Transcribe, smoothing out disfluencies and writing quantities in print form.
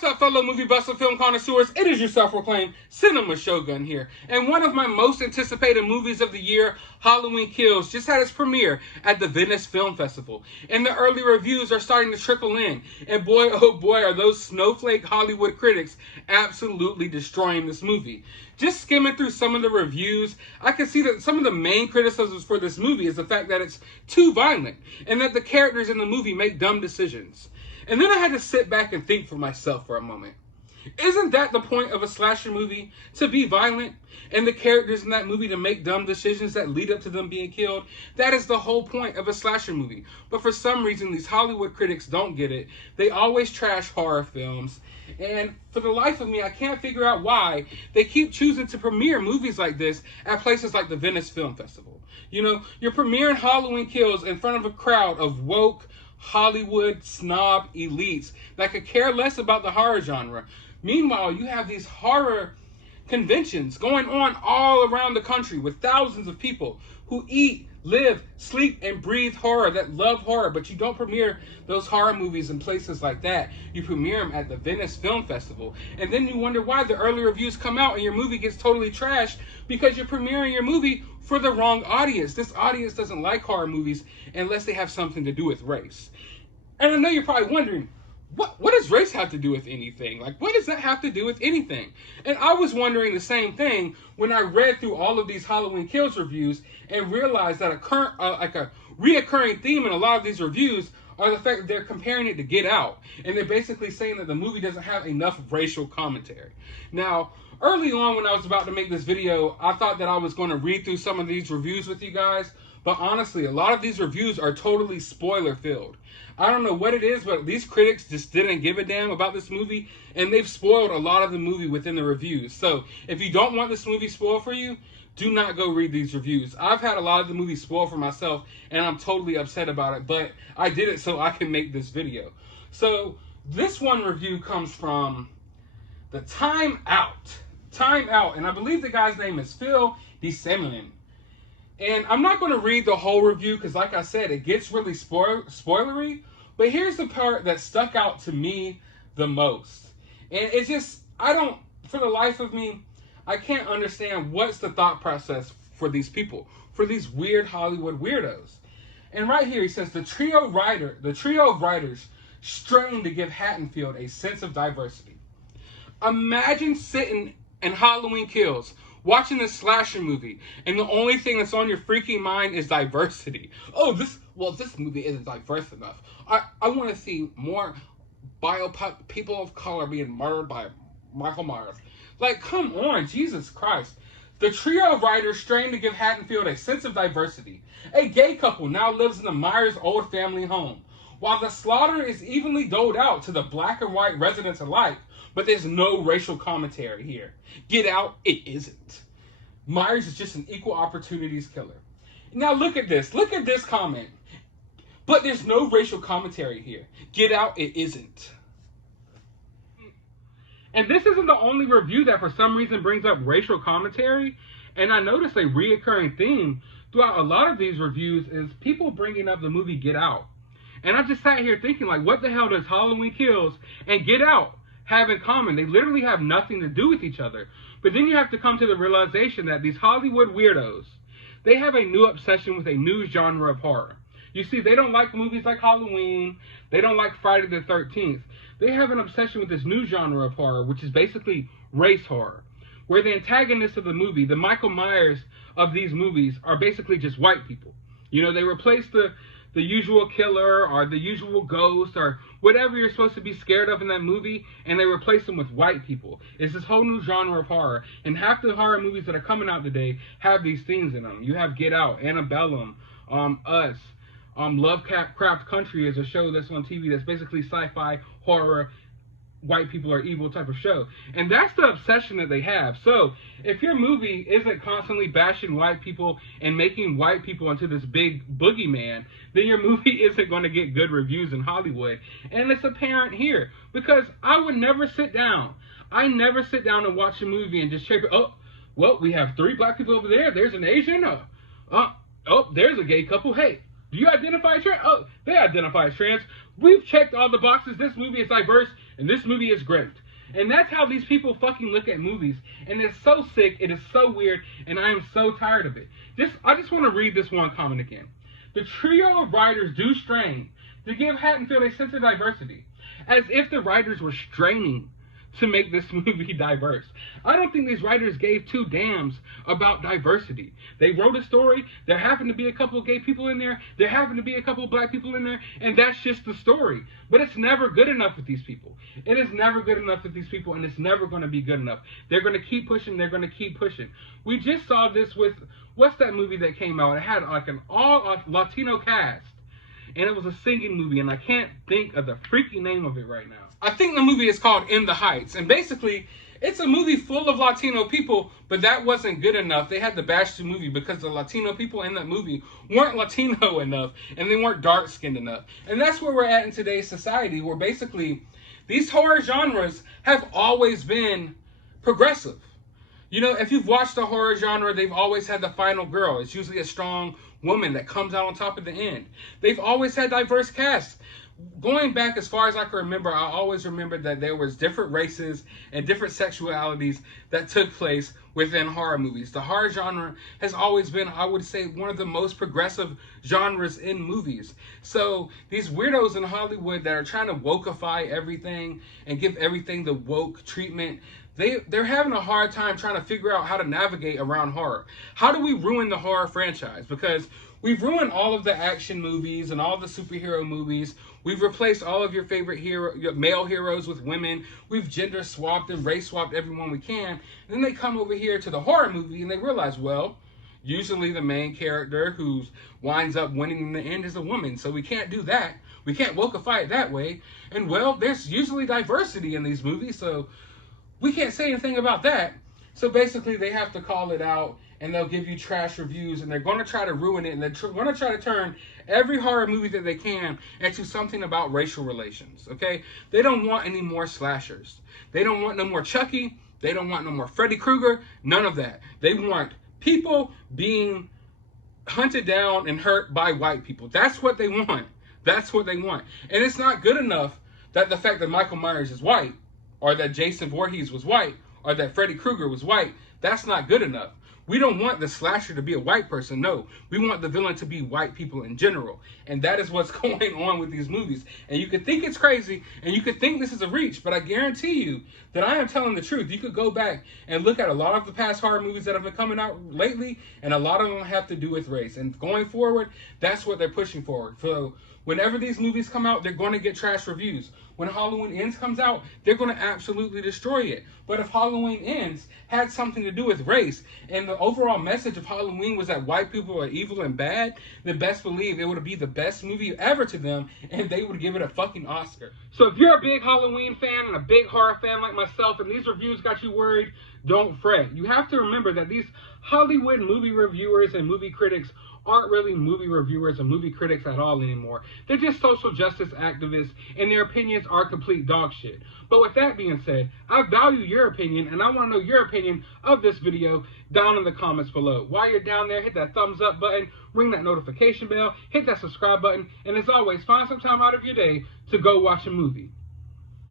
What's up, fellow movie buffs and film connoisseurs? It is your self-proclaimed Cinema Shogun here. And one of my most anticipated movies of the year, Halloween Kills, just had its premiere at the Venice Film Festival. And the early reviews are starting to trickle in. And boy, oh boy, are those snowflake Hollywood critics absolutely destroying this movie. Just skimming through some of the reviews, I can see that some of the main criticisms for this movie is the fact that it's too violent and that the characters in the movie make dumb decisions. And then I had to sit back and think for myself for a moment. Isn't that the point of a slasher movie? To be violent and the characters in that movie to make dumb decisions that lead up to them being killed? That is the whole point of a slasher movie. But for some reason, these Hollywood critics don't get it. They always trash horror films. And for the life of me, I can't figure out why they keep choosing to premiere movies like this at places like the Venice Film Festival. You know, you're premiering Halloween Kills in front of a crowd of woke, Hollywood snob elites that could care less about the horror genre. Meanwhile, you have these horror conventions going on all around the country with thousands of people who eat, live, sleep, and breathe horror, that love horror, but you don't premiere those horror movies in places like that. You premiere them at the Venice Film Festival. And then you wonder why the early reviews come out and your movie gets totally trashed because you're premiering your movie for the wrong audience. This audience doesn't like horror movies unless they have something to do with race. And I know you're probably wondering, what does race have to do with anything? Like, what does that have to do with anything? And I was wondering the same thing when I read through all of these Halloween Kills reviews and realized that a reoccurring theme in a lot of these reviews are the fact that they're comparing it to Get Out. And they're basically saying that the movie doesn't have enough racial commentary. Now, early on when I was about to make this video, I thought that I was going to read through some of these reviews with you guys. But honestly, a lot of these reviews are totally spoiler-filled. I don't know what it is, but these critics just didn't give a damn about this movie, and they've spoiled a lot of the movie within the reviews. So if you don't want this movie spoiled for you, do not go read these reviews. I've had a lot of the movie spoiled for myself, and I'm totally upset about it, but I did it so I can make this video. So this one review comes from the Time Out, and I believe the guy's name is Phil DeSemlin. And I'm not going to read the whole review because, like I said, it gets really spoilery. But here's the part that stuck out to me the most. And it's just, for the life of me, I can't understand what's the thought process for these people, for these weird Hollywood weirdos. And right here, he says, the trio of writers strained to give Haddonfield a sense of diversity. Imagine sitting in Halloween Kills, watching this slasher movie, and the only thing that's on your freaking mind is diversity. Oh, this movie isn't diverse enough. I want to see more people of color being murdered by Michael Myers. Like, come on, Jesus Christ. The trio of writers strained to give Haddonfield a sense of diversity. A gay couple now lives in the Myers old family home, while the slaughter is evenly doled out to the black and white residents alike. But there's no racial commentary here. Get Out, it isn't. Myers is just an equal opportunities killer. Now look at this. Look at this comment. But there's no racial commentary here. Get Out, it isn't. And this isn't the only review that for some reason brings up racial commentary. And I noticed a reoccurring theme throughout a lot of these reviews is people bringing up the movie Get Out. And I just sat here thinking, like, what the hell does Halloween Kills and Get Out have in common? They literally have nothing to do with each other. But then you have to come to the realization that these Hollywood weirdos, they have a new obsession with a new genre of horror. You see, they don't like movies like Halloween. They don't like Friday the 13th. They have an obsession with this new genre of horror, which is basically race horror, where the antagonists of the movie, the Michael Myers of these movies, are basically just white people. You know, they replace the usual killer or the usual ghost or whatever you're supposed to be scared of in that movie, and they replace them with white people. It's this whole new genre of horror, and half the horror movies that are coming out today have these themes in them. You have Get Out, Antebellum, Us, Lovecraft Country is a show that's on TV that's basically sci-fi, horror, white people are evil type of show. And that's the obsession that they have. So if your movie isn't constantly bashing white people and making white people into this big boogeyman, then your movie isn't going to get good reviews in Hollywood. And it's apparent here, because I would never sit down. I never sit down and watch a movie and just check, oh, well, we have 3 black people over there. There's an Asian. Oh, there's a gay couple. Hey, do you identify as trans? Oh, they identify as trans. We've checked all the boxes. This movie is diverse. And this movie is great. And that's how these people fucking look at movies. And it's so sick, it is so weird, and I am so tired of it. I just want to read this one comment again. The trio of writers do strain to give Haddonfield a sense of diversity, as if the writers were straining to make this movie diverse. I don't think these writers gave two damns about diversity. They wrote a story, there happened to be a couple of gay people in there, there happened to be a couple of black people in there, and that's just the story. But it's never good enough with these people. It is never good enough with these people, and it's never going to be good enough. They're going to keep pushing, they're going to keep pushing. We just saw this with, what's that movie that came out? It had like an all Latino cast, and it was a singing movie, and I can't think of the freaky name of it right now. I think the movie is called In the Heights, and basically, it's a movie full of Latino people, but that wasn't good enough. They had to bash the movie because the Latino people in that movie weren't Latino enough, and they weren't dark-skinned enough. And that's where we're at in today's society, where basically, these horror genres have always been progressive. You know, if you've watched the horror genre, they've always had the final girl. It's usually a strong woman that comes out on top at the end. They've always had diverse casts. Going back as far as I can remember, I always remembered that there was different races and different sexualities that took place within horror movies. The horror genre has always been, I would say, one of the most progressive genres in movies. So these weirdos in Hollywood that are trying to wokeify everything and give everything the woke treatment, they're having a hard time trying to figure out how to navigate around horror. How do we ruin the horror franchise? Because we've ruined all of the action movies and all the superhero movies. We've replaced all of your favorite male heroes with women. We've gender swapped and race swapped everyone we can. And then they come over here to the horror movie and they realize, well, usually the main character who winds up winning in the end is a woman. So we can't do that. We can't wokeify it that way. And well, there's usually diversity in these movies, so we can't say anything about that. So basically they have to call it out, and they'll give you trash reviews, and they're going to try to ruin it, and they're going to try to turn every horror movie that they can into something about racial relations, okay? They don't want any more slashers. They don't want no more Chucky. They don't want no more Freddy Krueger. None of that. They want people being hunted down and hurt by white people. That's what they want. That's what they want. And it's not good enough that the fact that Michael Myers is white, or that Jason Voorhees was white, or that Freddy Krueger was white. That's not good enough. We don't want the slasher to be a white person. No, we want the villain to be white people in general. And that is what's going on with these movies. And you could think it's crazy, and you could think this is a reach, but I guarantee you that I am telling the truth. You could go back and look at a lot of the past horror movies that have been coming out lately, and a lot of them have to do with race. And going forward, that's what they're pushing forward. So whenever these movies come out, they're going to get trash reviews. When Halloween Ends comes out, they're going to absolutely destroy it. But if Halloween Ends had something to do with race, and the overall message of Halloween was that white people are evil and bad, then best believe it would be the best movie ever to them, and they would give it a fucking Oscar. So if you're a big Halloween fan and a big horror fan like myself, and these reviews got you worried, don't fret. You have to remember that these Hollywood movie reviewers and movie critics aren't really movie reviewers and movie critics at all anymore. They're just social justice activists, and their opinions are complete dog shit. But with that being said, I value your opinion, and I want to know your opinion of this video down in the comments below. While you're down there, hit that thumbs up button, ring that notification bell, hit that subscribe button, and as always, find some time out of your day to go watch a movie.